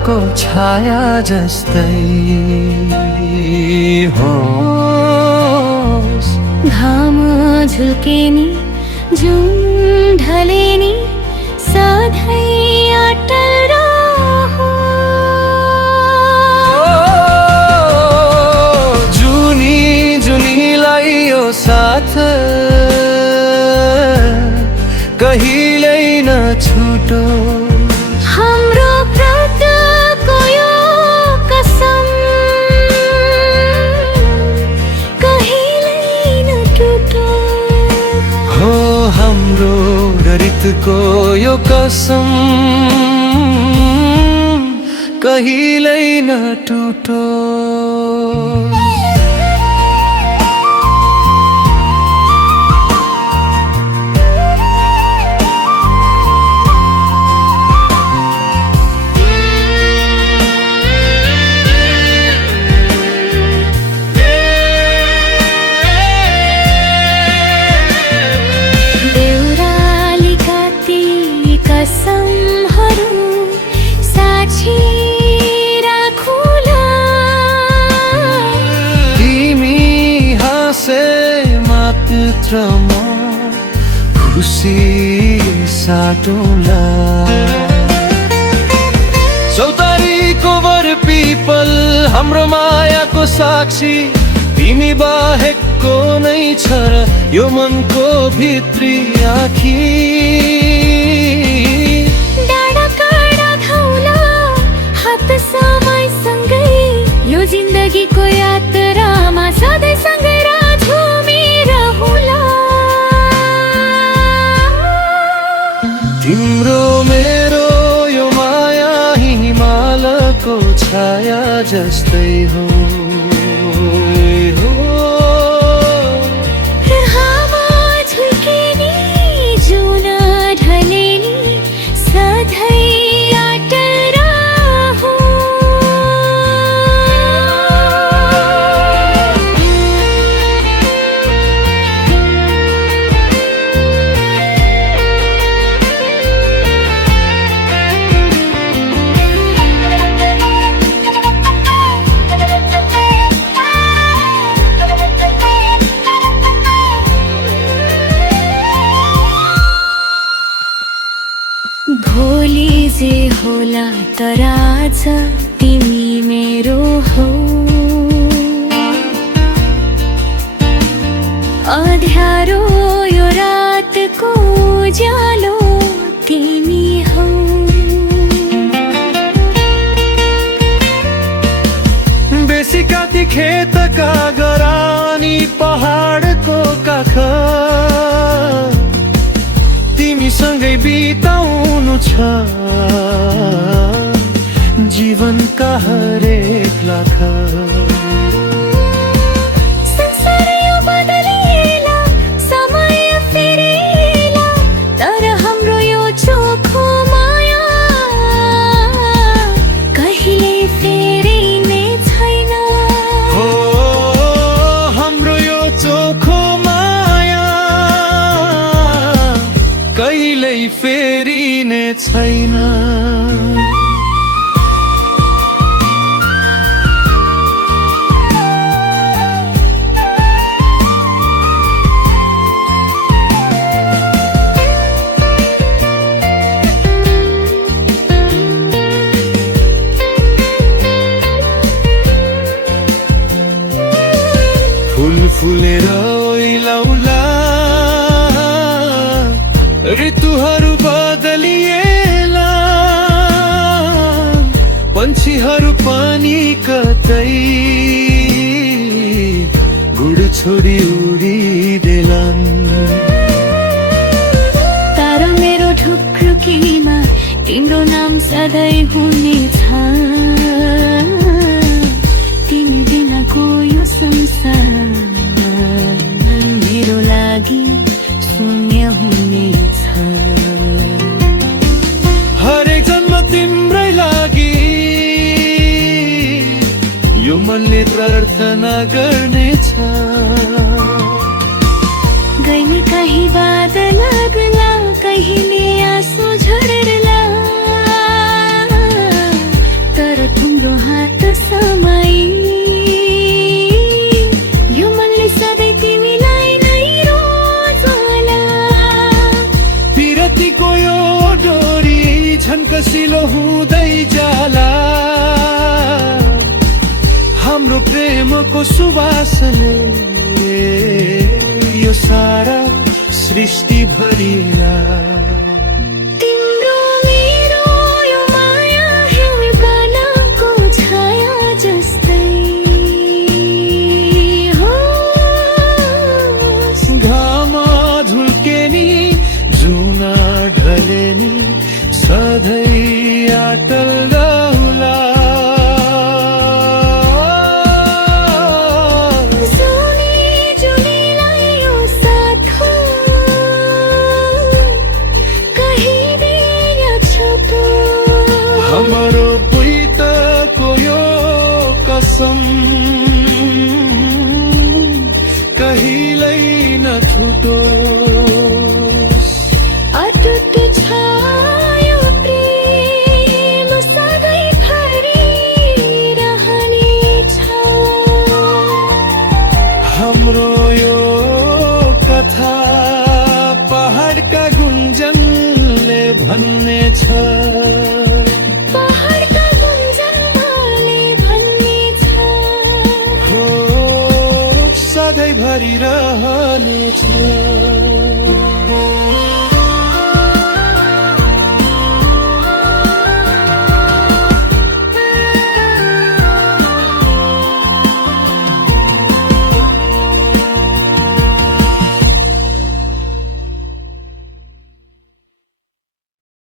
हिमालको छाया जस्तै होस्। घाम झुल्के नि जुन ढले नि सधैँ अटल रहोस्। जुनी जुनीलाई यो साथ कहिल्यै नछुटो। हाम्रो व्रतको यो कसम कहिल्यै नटुटो। हो हाम्रो रितको यो कसम कहिल्यै नटुटो। मात्रमा खुसी साटौँला। चौतारीको बर पिपल हाम्रो मायाको साक्षी तिमी बाहेकको नै छ र यो मनको भित्री आँखी। डाँडा काँडा खौला हात समयसँगै यो जिन्दगीको यात्रामा सधैँ सँगै तिम्रो मेरो यो माया हिमालको छाया जस्तै हो। घाम झुल्के नि जुन ढले नि सधैँ अटल भोलि जे होला तर आज तिमी मेरो हौ। अँध्यारो यो रातको उज्यालो तिमी हौ। बेसी काती खेतका गरानी पहाडको काख तिमीसँगै बिताउनु छ जीवनका हरेक लाख। संसार यो बदलिएला समय फेरिएला तर हाम्रो यो चोखो माया कहिले फेरिने छैन। हो हाम्रो यो चोखो माया कहिल्यै फेरिने छैन। फुल फुलेर ओइलाउला ऋतुहरू बदलिएला पन्छीहरू पनि कतै गुड छोडी उडिदेलान्। तर मेरो ढुकढुकीमा तिम्रो नाम सधैँ हुनेछ। तिमी बिनाको यो संसार मेरो लागि शून्य हुनेछ। हरेक जन्म तिम्रै लागि यो मनले प्रार्थना गर्नेछ। गइनी कहीँ बादल लाग्ला कहिले आँसु झर्ला हाम्रो प्रेमको सुवासले यो सारा सृष्टि भरिला तिम्रो मेरो यो माया हिउँदको छाया जस्तै हो घाम झुल्के नि जुना ढले नि सधैँ अटल रहला सोनी जुलीलाई यो साथ कहिदिया छतो हाम्रो पुइतको यो कसम कहिल्यै नछुटोस् अटुट छ यो प्रेम सधैँभरि रहनेछ हाम्रो यो कथा पहाडका गुन्जनले भन्ने छ पहाडका गुन्जनले भन्नेछ हो सधैँभरि रहनेछ